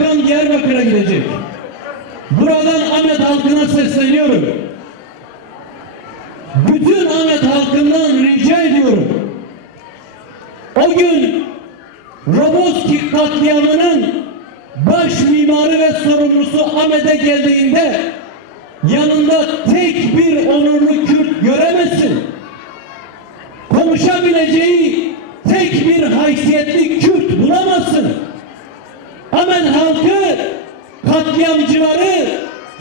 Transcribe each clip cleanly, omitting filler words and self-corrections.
Başbakan Diyarbakır'a gidecek. Buradan Ahmet halkına sesleniyorum. Bütün Ahmet halkından rica ediyorum. O gün Roboski katliamının baş mimarı ve sorumlusu Ahmet'e geldiğinde yanında tek bir onurlu Kürt göremezsin. Konuşabileceği tek bir haysiyetli Kürt bulamazsın. Ahmet halkı katliamcıları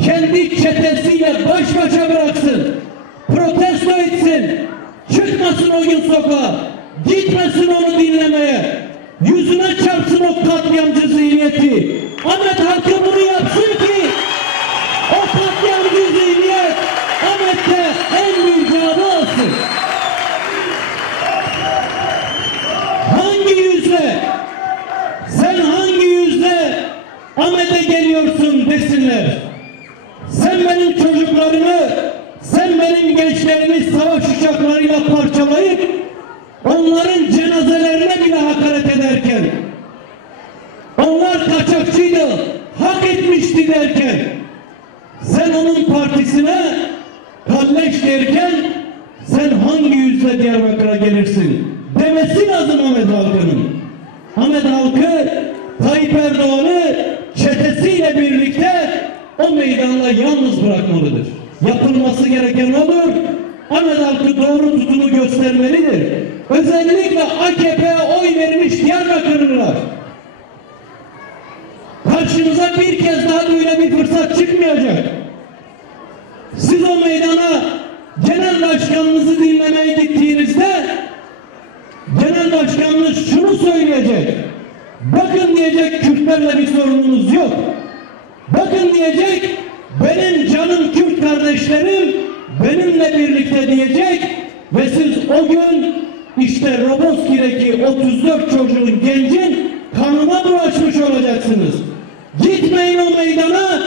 kendi çetesiyle baş başa bıraksın. Protesto etsin. Çıkmasın o gün sokağa. Gitmesin onu dinlemeye. Yüzüne çarpsın o katliamcı zihniyeti. Ahmet halkı bunu yapsın ki o katliamcı zihniyet Ahmet'te en büyük cevabı alsın. Hangi yüzle? Sen hangi yüzle Ahmet'e geliyorsun desinler. Sen benim çocuklarımı, sen benim gençlerimi savaş uçaklarıyla parçalayıp onların cenazelerine bile hakaret ederken, onlar kaçakçıydı, hak etmişti derken, sen onun partisine kalleş derken, sen hangi yüzle Diyarbakır'a gelirsin demesi lazım Ahmet halkının. Ahmet halkı Tayyip Erdoğan'ı çetesiyle birlikte o meydanda yalnız bırakmalıdır. Yapılması gereken olur. Ahmet halkı doğru tutumu göstermelidir. Özellikle AKP'ye oy vermiş Diyarbakırlılar. Karşınıza bir kez daha böyle bir fırsat çıkmayacak. Siz o meydana genel başkanınızı dinlemeye gittiğinizde genel başkanınız şunu söyleyecek. Bakın diyecek, Kürtlerle bir sorunumuz yok. Bakın diyecek, benim canım Kürt kardeşlerim benimle birlikte diyecek ve siz o gün işte Roboski'deki 34 çocuğun, gencin kanına bulaşmış olacaksınız. Gitmeyin o meydana,